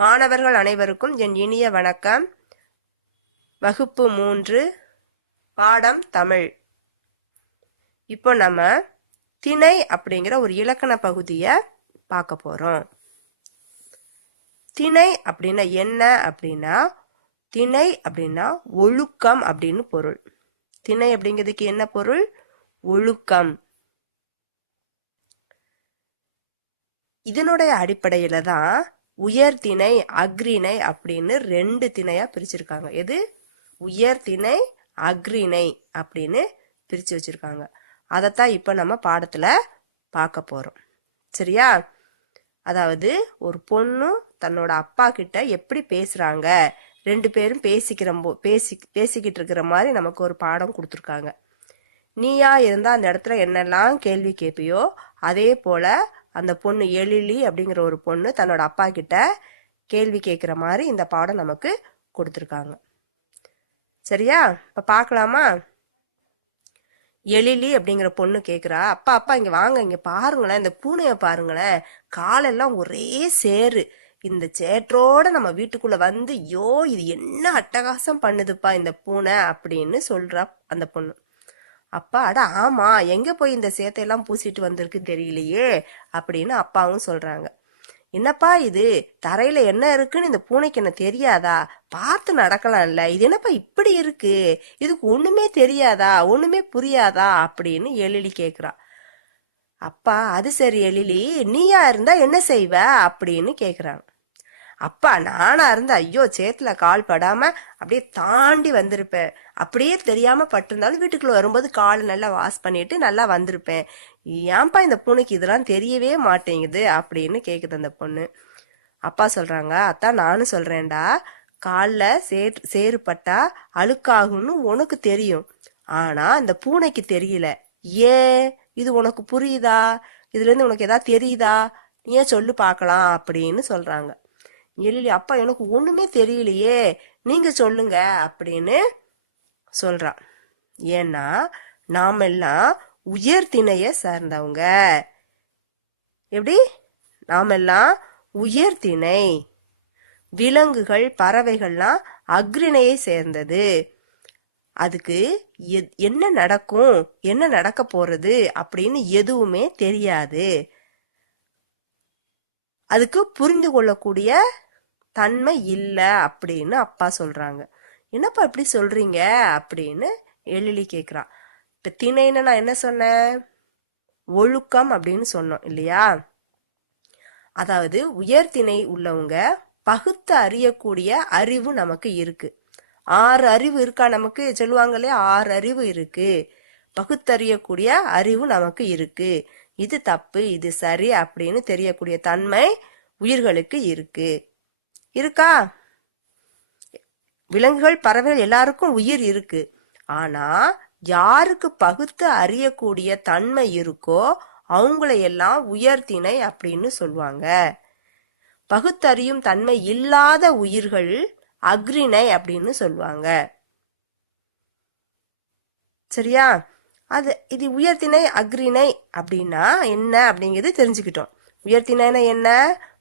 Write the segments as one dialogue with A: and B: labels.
A: மாணவர்கள் அனைவருக்கும் என் இனிய வணக்கம். வகுப்பு மூன்று பாடம் தமிழ். இப்போ நம்ம திணை அப்படிங்கிற ஒரு இலக்கண பகுதியை பார்க்க போறோம். திணை அப்படின்னா என்ன அப்படின்னா திணை அப்படின்னா ஒழுக்கம் அப்படின்னு பொருள். திணை அப்படிங்கிறதுக்கு என்ன பொருள்? ஒழுக்கம். இதனுடைய அடிப்படையில தான் உயர் திணை அக்ரிணை அப்படின்னு ரெண்டு திணையா பிரிச்சிருக்காங்க. எது? உயர் திணை அக்ரிணை அப்படின்னு பிரிச்சு வச்சிருக்காங்க. அதைத்தான் இப்ப நம்ம பாடத்துல பார்க்க போறோம். சரியா? அதாவது ஒரு பொண்ணு தன்னோட அப்பா கிட்ட எப்படி பேசுறாங்க? ரெண்டு பேரும் பேசிக்கிற பேசி பேசிக்கிட்டு இருக்கிற மாதிரி நமக்கு ஒரு பாடம் கொடுத்துருக்காங்க. நீயா இருந்தா அந்த இடத்துல என்னெல்லாம் கேள்வி கேட்பியோ அதே போல அந்த பொண்ணு எழிலி அப்படிங்கிற ஒரு பொண்ணு தன்னோட அப்பா கிட்ட கேள்வி கேட்குற மாதிரி இந்த பாடம் நமக்கு கொடுத்துருக்காங்க. சரியா? இப்போ பார்க்கலாமா எழிலி அப்படிங்கிற பொண்ணு கேட்குறா அப்பா அப்பா இங்கே வாங்க இங்கே பாருங்களேன் இந்த பூனையை பாருங்களேன் காலெல்லாம் ஒரே சேரு இந்த சேற்றோட நம்ம வீட்டுக்குள்ள வந்து ஐயோ இது என்ன அட்டகாசம் பண்ணுதுப்பா இந்த பூனை அப்படின்னு சொல்றா அந்த பொண்ணு. அப்பா அட ஆமா எங்க போய் இந்த சேத்தையெல்லாம் பூசிட்டு வந்திருக்கு தெரியலையே அப்படின்னு அப்பாவும் சொல்றாங்க. என்னப்பா இது? தரையில என்ன இருக்குன்னு இந்த பூனைக்கு என்ன தெரியாதா? பார்த்து நடக்கலாம்ல. இது என்னப்பா இப்படி இருக்கு? இதுக்கு ஒண்ணுமே தெரியாதா? ஒண்ணுமே புரியாதா? அப்படின்னு எழிலி கேக்குறா. அப்பா அது சரி எழிலி நீயா இருந்தா என்ன செய்வ? அப்படின்னு கேக்குறாங்க. அப்பா நானா இருந்து ஐயோ சேத்துல கால் படாம அப்படியே தாண்டி வந்திருப்பேன். அப்படியே தெரியாம பட்டிருந்தாலும் வீட்டுக்குள்ள வரும்போது காலை நல்லா வாஷ் பண்ணிட்டு நல்லா வந்திருப்பேன். ஏன்பா இந்த பூனைக்கு இதெல்லாம் தெரியவே மாட்டேங்குது அப்படின்னு கேக்குது அந்த பொண்ணு. அப்பா சொல்றாங்க அத்தான் நானும் சொல்றேன்டா. காலில் சேர் சேறு அழுக்காகும்னு உனக்கு தெரியும். ஆனா அந்த பூனைக்கு தெரியல. ஏன்? இது உனக்கு புரியுதா? இதுல இருந்து உனக்கு ஏதாவது தெரியுதா? நீ ஏன் சொல்லு பார்க்கலாம் அப்படின்னு சொல்றாங்க. எழிலி அப்பா எனக்கு ஒண்ணுமே தெரியலையே நீங்க சொல்லுங்க அப்படின்னு சொல்றான். ஏன்னா நாமெல்லாம் உயர்திணைய சார்ந்தவங்க. எப்படி? நாமெல்லாம் உயர்திணை விலங்குகள் பறவைகள்லாம் அக்ரிணையை சேர்ந்தது. அதுக்கு எத்- என்ன நடக்கும் என்ன நடக்க போறது அப்படின்னு எதுவுமே தெரியாது. அதுக்கு புரிந்து கொள்ளக்கூடிய தன்மை இல்லை அப்படின்னு அப்பா சொல்றாங்க. என்னப்பா இப்படி சொல்றீங்க? அப்படின்னு எழிலி கேக்குறான் இப்ப திணைன்னு நான் என்ன சொன்னேன்? ஒழுக்கம் அப்படின்னு சொன்னோம் இல்லையா? அதாவது உயர்திணை உள்ளவங்க பகுத்து அறியக்கூடிய அறிவு நமக்கு இருக்கு. ஆறு அறிவு இருக்கா நமக்கு? சொல்லுவாங்க இல்லையா ஆறு அறிவு இருக்கு. பகுத்தறியக்கூடிய அறிவு நமக்கு இருக்கு. இது தப்பு இது சரி அப்படின்னு தெரியக்கூடிய தன்மை உயிர்களுக்கு இருக்கு. இருக்கா? விலங்குகள் பறவைகள் எல்லாருக்கும் உயிர் இருக்கு. ஆனா யாருக்கு பகுத்து அறியக்கூடிய தன்மை இருக்கோ அவங்கள எல்லாம் அப்படின்னு சொல்லுவாங்க. பகுத்தறியும் தன்மை இல்லாத உயிர்கள் அக்ரிணை அப்படின்னு சொல்லுவாங்க. சரியா? அது இது உயர்த்தினை அக்ரிணை அப்படின்னா என்ன அப்படிங்கிறது தெரிஞ்சுக்கிட்டோம். உயர்த்தினைனா என்ன?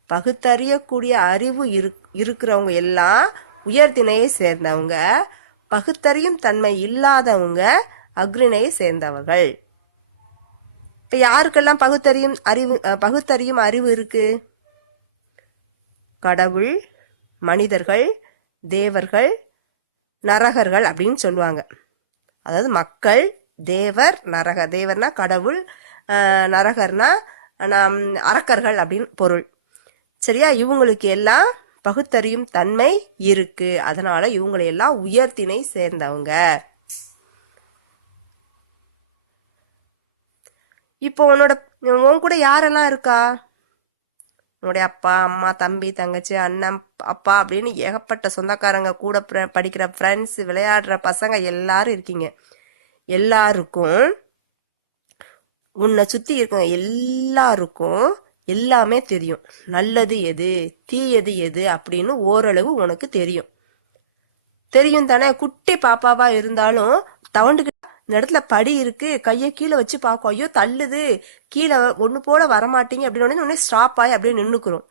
A: பகுத்தறியக்கூடிய அறிவு இரு இருக்கிறவங்க எல்லாம் உயர்தினையை சேர்ந்தவங்க பகுத்தறியும் தன்மை இல்லாதவங்க அக்ரிணையை சேர்ந்தவர்கள். இப்ப யாருக்கெல்லாம் பகுத்தறியும் அறிவு பகுத்தறியும் அறிவு இருக்கு? கடவுள் மனிதர்கள் தேவர்கள் நரகர்கள் அப்படின்னு சொல்லுவாங்க. அதாவது மக்கள் தேவர் நரக தேவர்னா கடவுள் நரகர்னா நாம் அரக்கர்கள் அப்படின்னு பொருள். சரியா? இவங்களுக்கு எல்லாம் பகுத்தறியும் தன்மை இருக்கு. அதனால இவங்களை எல்லாம் உயர்த்தினை சேர்ந்தவங்க. இப்போ உன்னோட உன் கூட யாரெல்லாம் இருக்கா? உன்னுடைய அப்பா அம்மா தம்பி தங்கச்சி அண்ணன் அப்பா அப்படின்னு ஏகப்பட்ட சொந்தக்காரங்க கூட படிக்கிற ஃப்ரெண்ட்ஸ் விளையாடுற பசங்க எல்லாரும் இருக்கீங்க. எல்லாருக்கும் உன்னை சுத்தி இருக்க எல்லாருக்கும் எல்லாமே தெரியும். நல்லது எது தீயது எது அப்படின்னு ஓரளவு உனக்கு தெரியும். தெரியும் தானே? குட்டி பாப்பாவா இருந்தாலும் தவண்டுக்கிட்ட இந்த இடத்துல படி இருக்கு. கையை கீழே வச்சு பார்க்கும். ஐயோ தள்ளுது. கீழே ஒன்று போல வரமாட்டீங்க அப்படின்னு உடனே உடனே ஸ்டாப் ஆகி அப்படியே நின்றுக்குறோம்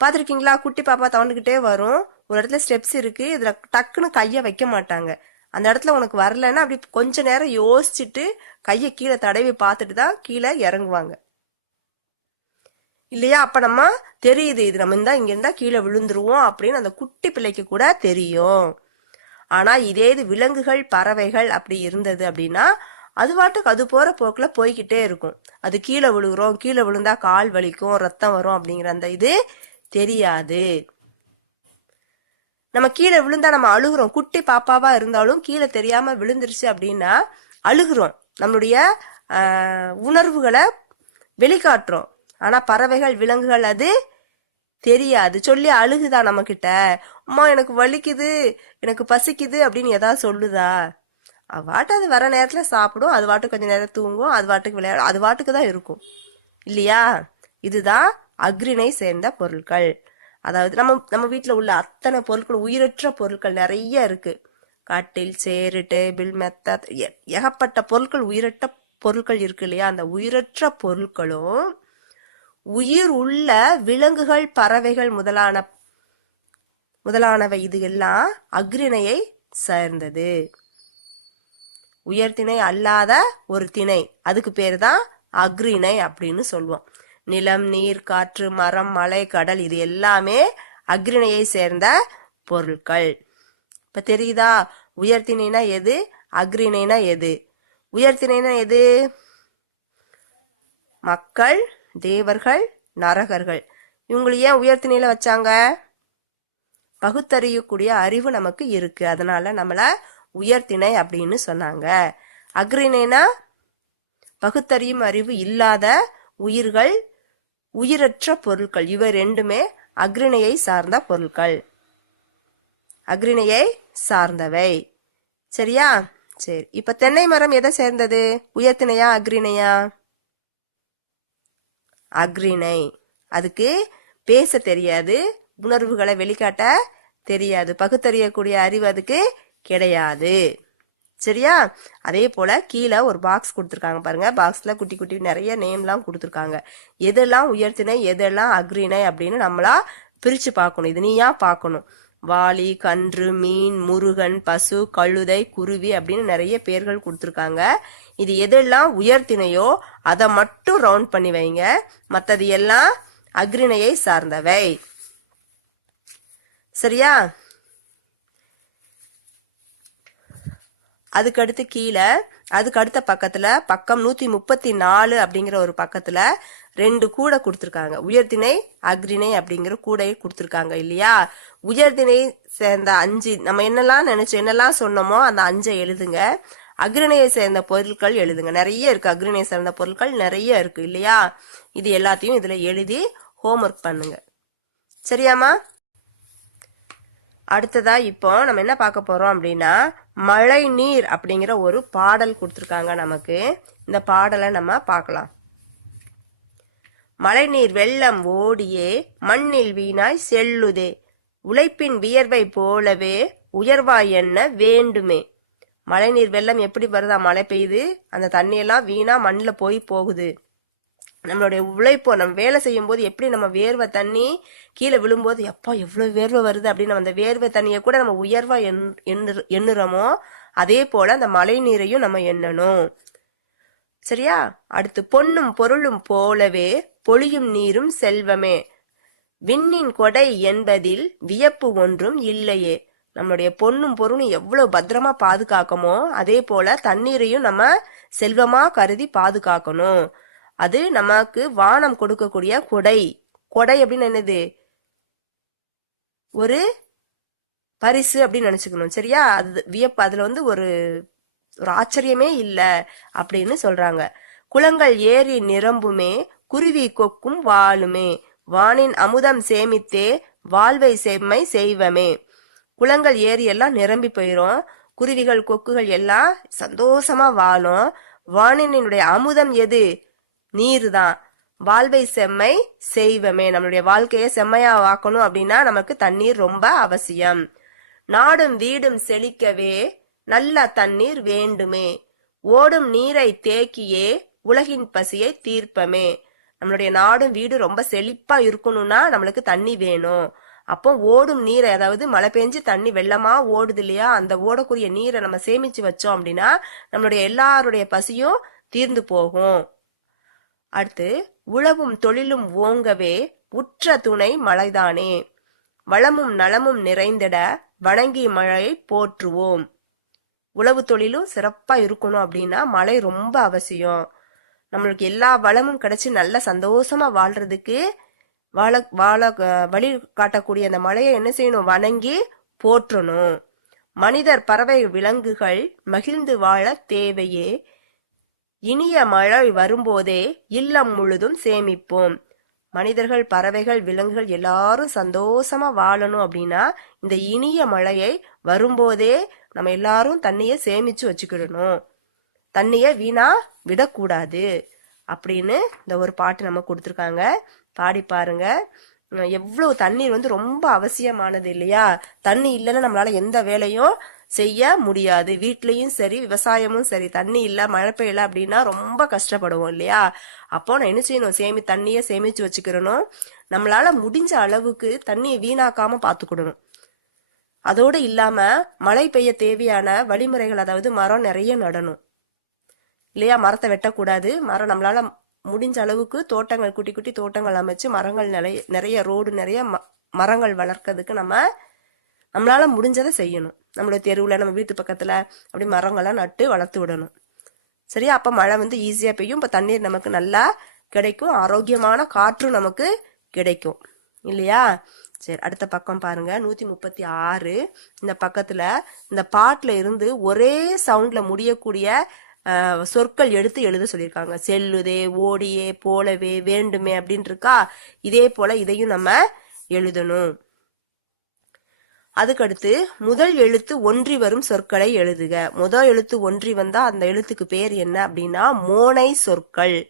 A: பார்த்துருக்கீங்களா? குட்டி பாப்பா தவண்டுக்கிட்டே வரும். ஒரு இடத்துல ஸ்டெப்ஸ் இருக்கு. இதில் டக்குன்னு கையை வைக்க மாட்டாங்க. அந்த இடத்துல உனக்கு வரலன்னா அப்படி கொஞ்ச நேரம் யோசிச்சுட்டு கையை கீழே தடவி பார்த்துட்டு தான் கீழே இறங்குவாங்க. இல்லையா? அப்ப நம்ம தெரியுது இது நம்ம இருந்தா இங்க இருந்தா கீழே விழுந்துருவோம் அப்படின்னு அந்த குட்டி பிள்ளைக்கு கூட தெரியும். ஆனா இதே இது விலங்குகள் பறவைகள் அப்படி இருந்தது அப்படின்னா அது பாட்டுக்கு அது போற போக்குல போய்கிட்டே இருக்கும். அது கீழே விழுகிறோம் கீழே விழுந்தா கால் வலிக்கும் ரத்தம் வரும் அப்படிங்கிற அந்த இது தெரியாது. நம்ம கீழே விழுந்தா நம்ம அழுகுறோம். குட்டி பாப்பாவா இருந்தாலும் கீழே தெரியாம விழுந்துருச்சு அப்படின்னா அழுகுறோம். நம்மளுடைய உணர்வுகளை வெளிக்காட்டுறோம். ஆனா பறவைகள் விலங்குகள் அது தெரியாது. சொல்லி அழுகுதா நம்ம கிட்ட அம்மா எனக்கு வலிக்குது எனக்கு பசிக்குது அப்படின்னு ஏதாவது சொல்லுதா? அது வாட்டு அது வர நேரத்துல சாப்பிடும். அது வாட்டுக்கு கொஞ்ச நேரம் தூங்கும். அது வாட்டுக்கு விளையாடும் அது வாட்டுக்கு தான் இருக்கும். இல்லையா? இதுதான் அக்ரிணை சேர்ந்த பொருட்கள். அதாவது நம்ம நம்ம வீட்டில் உள்ள அத்தனை பொருட்கள் உயிரற்ற பொருட்கள் நிறைய இருக்கு. கட்டில் சேரு டேபிள் மெத்த எ- ஏகப்பட்ட பொருட்கள் உயிரற்ற பொருட்கள் இருக்கு இல்லையா? அந்த உயிரற்ற பொருட்களும் உயிர் உள்ள விலங்குகள் பறவைகள் முதலான முதலானவை இது எல்லாம் அக்ரிணையை சேர்ந்தது. உயர்திணை அல்லாத ஒரு திணை. அதுக்கு பேர் தான் அக்ரிணை அப்படின்னு சொல்லுவோம். நிலம் நீர் காற்று மரம் மலை கடல் இது எல்லாமே அக்ரிணையை சேர்ந்த பொருட்கள். இப்ப தெரியுதா? உயர்திணைனா எது? அக்ரிணைனா எது? உயர்திணைனா எது? மக்கள் தேவர்கள் நரகர்கள். இவங்களை ஏன் உயர்த்திணையில வச்சாங்க? பகுத்தறியக்கூடிய அறிவு நமக்கு இருக்கு. அதனால நம்மள உயர்த்திணை அப்படின்னு சொன்னாங்க. அக்ரிணைனா பகுத்தறியும் அறிவு இல்லாத உயிர்கள் உயிரற்ற பொருட்கள். இவை ரெண்டுமே அக்ரிணையை சார்ந்த பொருட்கள். அக்ரிணையை சார்ந்தவை. சரியா? சரி. இப்ப தென்னை மரம் எதை சேர்ந்தது? உயர்த்திணையா அக்ரிணையா அக்ரிணை அதுக்கு பேச தெரியாது உணர்வுகளை வெளிக்காட்ட தெரியாது. பகுத்தறியக்கூடிய அறிவு அதுக்கு கிடையாது. சரியா? அதே போல கீழே ஒரு பாக்ஸ் கொடுத்துருக்காங்க பாருங்க. பாக்ஸ்ல குட்டி குட்டி நிறைய நேம்லாம் கொடுத்துருக்காங்க. எதெல்லாம் உயர்த்தினை எதெல்லாம் அக்ரிணை அப்படின்னு நம்மளா பிரிச்சு பார்க்கணும். இது நீயா பார்க்கணும். வாளி கன்று மீன் முருகன் பசு கழுதை குருவி அப்படின்னு நிறைய பேர்கள் கொடுத்துருக்காங்க. இது எதெல்லாம் உயர்த்தினையோ அதை மட்டும் ரவுண்ட் பண்ணி வைங்க. மற்றது எல்லாம் அக்ரிணையை சார்ந்தவை. சரியா? அதுக்கடுத்து கீழே அதுக்கு அடுத்த பக்கத்துல பக்கம் நூத்தி முப்பத்தி நாலு அப்படிங்கிற ஒரு பக்கத்துல ரெண்டு கூடை கொடுத்துருக்காங்க. உயர்திணை அக்ரிணை அப்படிங்கிற கூடையை கொடுத்துருக்காங்க இல்லையா? உயர்திணை சேர்ந்த அஞ்சு நம்ம என்னெல்லாம் நினைச்சோம் என்னெல்லாம் சொன்னோமோ அந்த அஞ்சை எழுதுங்க. அக்ரிணையை சேர்ந்த பொருட்கள் எழுதுங்க. நிறைய இருக்கு. அக்ரிணையை சேர்ந்த பொருட்கள் நிறைய இருக்கு இல்லையா? இது எல்லாத்தையும் இதுல எழுதி ஹோம்ஒர்க் பண்ணுங்க. சரியாமா அடுத்ததா இப்போ நம்ம என்ன பார்க்க போறோம் அப்படின்னா மழை நீர் அப்படிங்கிற ஒரு பாடல் கொடுத்துருக்காங்க நமக்கு. இந்த பாடலை நம்ம பார்க்கலாம். மழைநீர் வெள்ளம் ஓடியே மண்ணில் வீணாய் செல்லுதே. உழைப்பின் வியர்வை போலவே உயர்வாய் என்ன வேண்டுமே. மழைநீர் வெள்ளம் எப்படி வருதா? மழை பெய்யுது அந்த தண்ணியெல்லாம் வீணா மண்ணில் போய் போகுது. நம்மளுடைய உழைப்போ நம்ம வேலை செய்யும் போது எப்படி நம்ம வேர்வை தண்ணி கீழே விழும்போது எப்பா எவ்வளோ வேர்வை வருது அப்படின்னு அந்த வேர்வை தண்ணியை கூட நம்ம உயர்வா எண்ணு- எண்ணுறோமோ அதே போல அந்த மழை நீரையும் நம்ம எண்ணணும். சரியா? அடுத்து பொன்னும் பொருளும் போலவே பொழியும் நீரும் செல்வமே. விண்ணின் கொடை என்பதில் வியப்பு ஒன்றும் இல்லையே. நம்மளுடைய பொண்ணும் பொருளும் எவ்வளவு பத்திரமா பாதுகாக்கமோ அதே போல தண்ணீரையும் நம்ம செல்வமா கருதி பாதுகாக்கணும். அது நமக்கு வானம் கொடுக்கக்கூடிய கொடை. கொடை அப்படின்னு என்னது? ஒரு பரிசு அப்படின்னு நினைச்சுக்கணும் சரியா? அது வியப்பு அதுல வந்து ஒரு ஒரு ஆச்சரியமே இல்லை அப்படின்னு சொல்றாங்க. குளங்கள் ஏறி நிரம்புமே குருவி கொக்கும் வாழுமே. வானின் அமுதம் சேமித்தே வாழ்வை செம்மை செய்வமே. குளங்கள் ஏரி எல்லாம் நிரம்பி போயிரும். குருவிகள் கொக்குகள் எல்லாம் சந்தோஷமா வாழும். வானினுடைய அமுதம் எது? நீர் தான் வாழ்வை செம்மை செய்வமே. நம்மளுடைய வாழ்க்கையை செம்மையா ஆக்கணும் அப்படின்னா நமக்கு தண்ணீர் ரொம்ப அவசியம். நாடும் வீடும் செழிக்கவே நல்ல தண்ணீர் வேண்டுமே. ஓடும் நீரை தேக்கியே உலகின் பசியை தீர்ப்பமே. நம்மளுடைய நாடும் வீடு ரொம்ப செழிப்பா இருக்கணும்னா நம்மளுக்கு தண்ணி வேணும். அப்போ ஓடும் நீரை அதாவது மழை பெஞ்சு தண்ணி வெள்ளமா ஓடுது இல்லையா அந்த ஓடக்கூடிய நீரை நம்ம சேமிச்சு வச்சோம் அப்படின்னா நம்மளுடைய எல்லாருடைய பசியும் தீர்ந்து போகும். அடுத்து உழவும் தொழிலும் ஓங்கவே உற்ற துணை மழைதானே வளமும் நலமும் நிறைந்திட வணங்கி மழையை போற்றுவோம். உழவு தொழிலும் சிறப்பா இருக்கணும் அப்படின்னா மழை ரொம்ப அவசியம். நம்மளுக்கு எல்லா வளமும் கிடைச்சி நல்லா சந்தோஷமா வாழ்றதுக்கு வாழ வாழ வழி காட்டக்கூடிய அந்த மழையை என்ன செய்யணும்? வணங்கி போற்றணும். மனிதர் பறவை விலங்குகள் மகிழ்ந்து வாழ தேவையே. இனிய மழை வரும்போதே இல்லம் முழுதும் சேமிப்போம். மனிதர்கள் பறவைகள் விலங்குகள் எல்லாரும் சந்தோஷமா வாழணும் அப்படின்னா இந்த இனிய மழையை வரும்போதே நம்ம எல்லாரும் தண்ணியை சேமிச்சு வச்சுக்கிடணும். தண்ணியை வீணா விடக்கூடாது அப்படின்னு இந்த ஒரு பாட்டு நம்ம கொடுத்துருக்காங்க. பாடி பாருங்க. எவ்வளவு தண்ணீர் வந்து ரொம்ப அவசியமானது இல்லையா? தண்ணி இல்லைன்னா நம்மளால எந்த வேலையும் செய்ய முடியாது. வீட்லயும் சரி விவசாயமும் சரி. தண்ணி இல்ல மழை பெய்யல அப்படின்னா ரொம்ப கஷ்டப்படுவோம் இல்லையா? அப்போ நான் என்ன செய்யணும்? சேமி தண்ணியை சேமிச்சு வச்சுக்கிறணும். நம்மளால முடிஞ்ச அளவுக்கு தண்ணியை வீணாக்காம பாத்துக்கிடணும். அதோடு இல்லாம மழை பெய்ய தேவையான வழிமுறைகள் அதாவது மரம் நிறைய நடணும். இல்லையா மரத்தை வெட்டக்கூடாது. மரம் நம்மளால முடிஞ்ச அளவுக்கு தோட்டங்கள் குட்டி குட்டி தோட்டங்கள் அமைச்சு மரங்கள் நிறைய நிறைய ரோடு நிறைய ம- மரங்கள் வளர்க்கறதுக்கு நம்ம நம்மளால முடிஞ்சதை செய்யணும். நம்மளோட தெருவில் நம்ம வீட்டு பக்கத்தில் அப்படி மரங்கள்லாம் நட்டு வளர்த்து விடணும். சரியா? அப்போ மழை வந்து ஈஸியாக பெய்யும். இப்போ தண்ணீர் நமக்கு நல்லா கிடைக்கும். ஆரோக்கியமான காற்றும் நமக்கு கிடைக்கும். இல்லையா? சரி அடுத்த பக்கம் பாருங்க. நூற்றி முப்பத்தி ஆறு. இந்த பக்கத்தில் இந்த பாட்டில் இருந்து ஒரே சவுண்டில் முடியக்கூடிய சொற்கள் எடுத்து எழுத சொல்லியிருக்காங்க. செல்லுதே ஓடியே போலவே வேண்டுமே அப்படின்னு இருக்கா இதே போல இதையும் நம்ம எழுதணும். அதுக்கடுத்து முதல் எழுத்து ஒன்றி வரும் சொற்களை எழுதுக. முதல் எழுத்து ஒன்றி வந்தா அந்த எழுத்துக்கு பேர் என்ன அப்படின்னா மோனை சொற்கள்.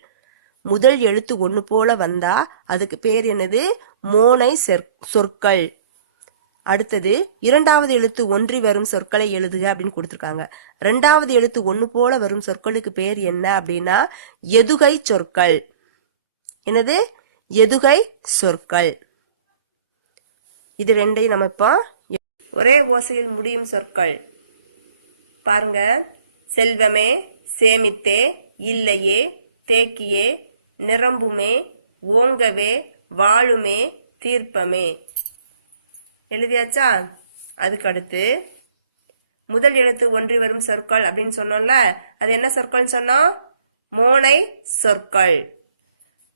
A: முதல் எழுத்து ஒன்று போல வந்தா அதுக்கு பேர் என்னது? மோனை செற்- சொற்கள். அடுத்தது இரண்டாவது எழுத்து ஒன்றி வரும் சொற்களை எழுதுக அப்படின்னு கொடுத்துருக்காங்க. ரெண்டாவது எழுத்து ஒன்று போல வரும் சொற்களுக்கு பேர் என்ன அப்படின்னா எதுகை சொற்கள். என்னது? எதுகை சொற்கள். இது ரெண்டையும் நம்ம இப்போ ஒரே ஓசையில் முடியும் சொற்கள். பாருங்க. செல்வமே சேமித்தே இல்லையே தேக்கியே நிரம்புமே ஓங்கவே வாழுமே தீர்ப்பமே. எழுதியாச்சா? அதுக்கு அடுத்து முதல் எழுத்து ஒன்றி வரும் சொற்கள் அப்படின்னு சொன்னோம்ல அது என்ன சொற்கள் சொன்னோம்? மோனை சொற்கள்.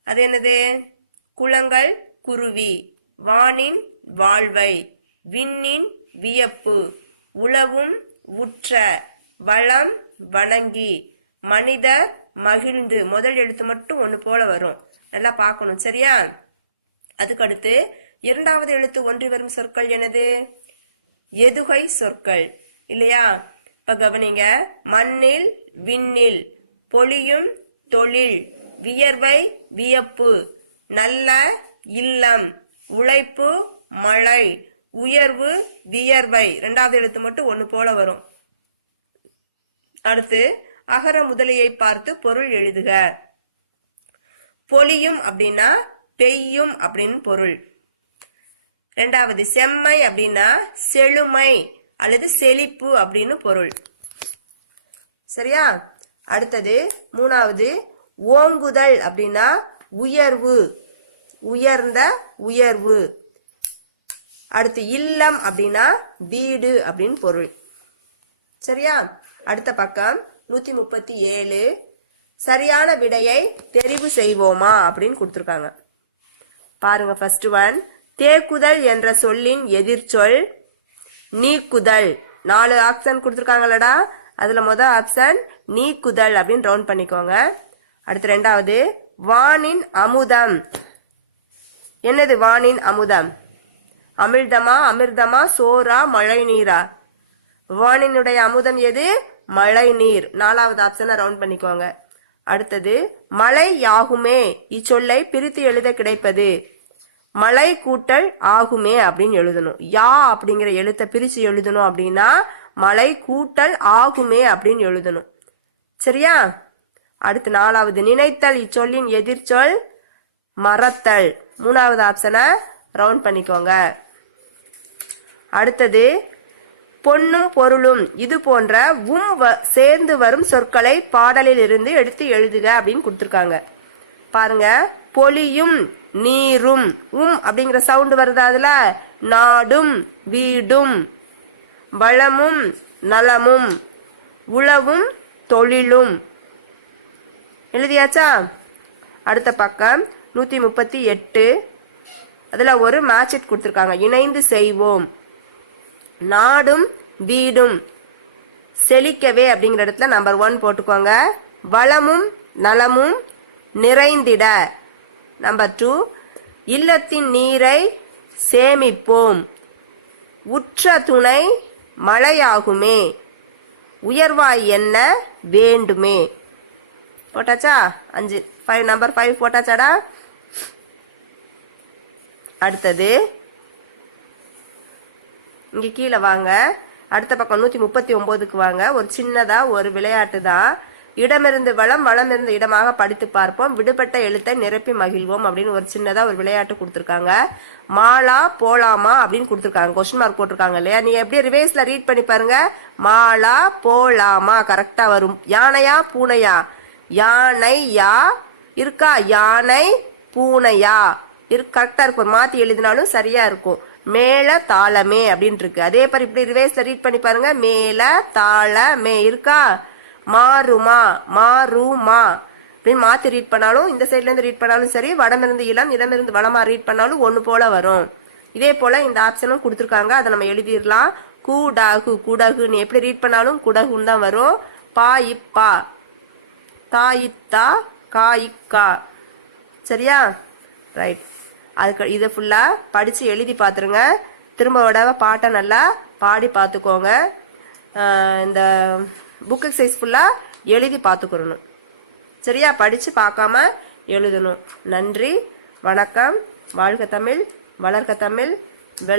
A: அது என்னது? குளங்கள் குருவி வானின் வாழ்வை விண்ணின் வியப்பு உளவும் உற்ற வளம் வணங்கி மனிதர் மகிழ்ந்து. முதல் எழுத்து மட்டும் ஒன்று போல வரும். நல்லா பார்க்கணும் சரியா? அதுக்கடுத்து இரண்டாவது எழுத்து ஒன்றி வரும் சொற்கள் எனது எதுகை சொற்கள். இல்லையா? இப்ப கவனிங்க. மண்ணில் விண்ணில் பொழியும் தொழில் வியர்வை வியப்பு நல்ல இல்லம் உழைப்பு மழை உயர்வு வியர்வை. ரெண்டாவது எழுத்து மட்டும் ஒண்ணு போல வரும். அடுத்து அகர முதலியை பார்த்து பொருள் எழுதுக. பொலியும் அப்படின்னா பெய்யும் அப்படின்னு பொருள். ரெண்டாவது செம்மை அப்படின்னா செழுமை அல்லது செழிப்பு அப்படின்னு பொருள். சரியா? அடுத்தது மூணாவது ஓங்குதல் அப்படின்னா உயர்வு. உயர்ந்த உயர்வு. அடுத்து இல்லம் அப்படின்னா வீடு அப்படின்னு பொருள். சரியா? அடுத்த பக்கம் நூத்தி முப்பத்தி ஏழு சரியான விடையை தெரிவு செய்வோமா அப்படின்னு கொடுத்துருக்காங்க. பாருங்க ஃபர்ஸ்ட் ஒன் தேக்குதல் என்ற சொல்லின் எதிர்ச்சொல் நீக்குதல். நாலு ஆப்ஷன் கொடுத்துருக்காங்களடா. அதுல முதல் ஆப்ஷன் நீக்குதல் அப்படின்னு ரவுண்ட் பண்ணிக்கோங்க. அடுத்து ரெண்டாவது வானின் அமுதம். என்னது வானின் அமுதம்? அமிர்தமா அமிர்தமா சோறா மழை நீரா வானினுடைய அமுதம் எது? மழை நீர் நாலாவது ஆப்ஷனை ரவுண்ட் பண்ணிக்கோங்க. அடுத்தது மழை யாகுமே? இச்சொல்லை பிரித்து எழுத கிடைப்பது. மலை கூட்டல் ஆகுமே அப்படின்னு எழுதணும். யா அப்படிங்கிற எழுத்தை பிரிச்சு எழுதணும் அப்படின்னா மலை கூட்டல் ஆகுமே அப்படின்னு எழுதணும். சரியா? அடுத்து நாலாவது நினைத்தல் இச்சொல்லின் எதிர்ச்சொல் மறத்தல். மூணாவது ஆப்ஷனை ரவுண்ட் பண்ணிக்கோங்க. அடுத்தது பொன்னும் பொருளும் இது போன்ற உம் வ- சேர்ந்து வரும் சொற்களை பாடலில் இருந்து எடுத்து எழுதுக அப்படின்னு கொடுத்துருக்காங்க. பாருங்க பொலியும் நீரும். உம் அப்படிங்கிற சவுண்ட் வருதா அதுல? நாடும் வீடும். வளமும் நலமும். உழவும் தொழிலும். எழுதியாச்சா? அடுத்த பக்கம் நூத்தி முப்பத்தி எட்டு அதுல ஒரு மேட்செட் கொடுத்துருக்காங்க. இணைந்து செய்வோம். நாடும் வீடும். செழிக்கவே அப்படிங்கிற இடத்துல நம்பர் ஒன் போட்டுக்கோங்க. வளமும் நலமும் நிறைந்திட. நம்பர் டூ இல்லத்தின் நீரை சேமிப்போம். உற்ற துணை மழையாகுமே. உயர்வாய் என்ன வேண்டுமே. போட்டாச்சா? அஞ்சு. ஃபைவ் நம்பர் ஃபைவ் போட்டாச்சாடா? அடுத்தது இங்க கீழே வாங்க. அடுத்த பக்கம் நூத்தி முப்பத்தி ஒன்பதுக்கு வாங்க. ஒரு சின்னதா ஒரு விளையாட்டு தான் இடமிருந்து வளம் வளமிருந்து இடமாக படித்து பார்ப்போம். விடுபட்ட எழுத்தை நிரப்பி மகிழ்வோம் அப்படின்னு ஒரு சின்னதா ஒரு விளையாட்டு கொடுத்துருக்காங்க. மாலா போலாமா அப்படின்னு கொடுத்துருக்காங்க. கொஸ்டின் மார்க் போட்டிருக்காங்க இல்லையா? நீ எப்படி ரிவேஸ்ல ரீட் பண்ணி பாருங்க. மாலா போலாமா? கரெக்டா வரும். யானையா பூனையா? யானையா? இருக்கா? யானை பூனையா? இரு கரெக்டா இருக்கும். மாத்தி எழுதினாலும் சரியா இருக்கும். மேல தாளமே அப்படின்ட்டு இருக்கு. அதே மாதிரி இப்படி ரிவேஸ்ல ரீட் பண்ணி பாருங்க. மேல தாளமே. இருக்கா? மாறுமா மாறுமா. அப்படின்னு மாத்தி ரீட் பண்ணாலும் இந்த சைட்ல இருந்து ரீட் பண்ணாலும் சரி வடமிருந்து இளம் இடமிருந்து வளமா ரீட் பண்ணாலும் ஒன்று போல வரும். இதே போல இந்த ஆப்ஷனும் கொடுத்துருக்காங்க. அதை நம்ம எழுதிடலாம். கூடாகு குடகுன்னு எப்படி ரீட் பண்ணாலும் குடகுன்னு தான் வரும். பா இப்பா. தாயித்தா காயிக்கா சரியா? ரைட் அதுக்கு இதை ஃபுல்லாக படித்து எழுதி பார்த்துருங்க திரும்ப விட பாட்டை நல்லா பாடி பார்த்துக்கோங்க இந்த புக் எக்ஸசைஸ் ஃபுல்லாக எழுதி பார்த்துக்கிறணும். சரியா? படித்து பார்க்காம எழுதணும். நன்றி வணக்கம் வாழ்க தமிழ் வளர்க்க தமிழ் வெல்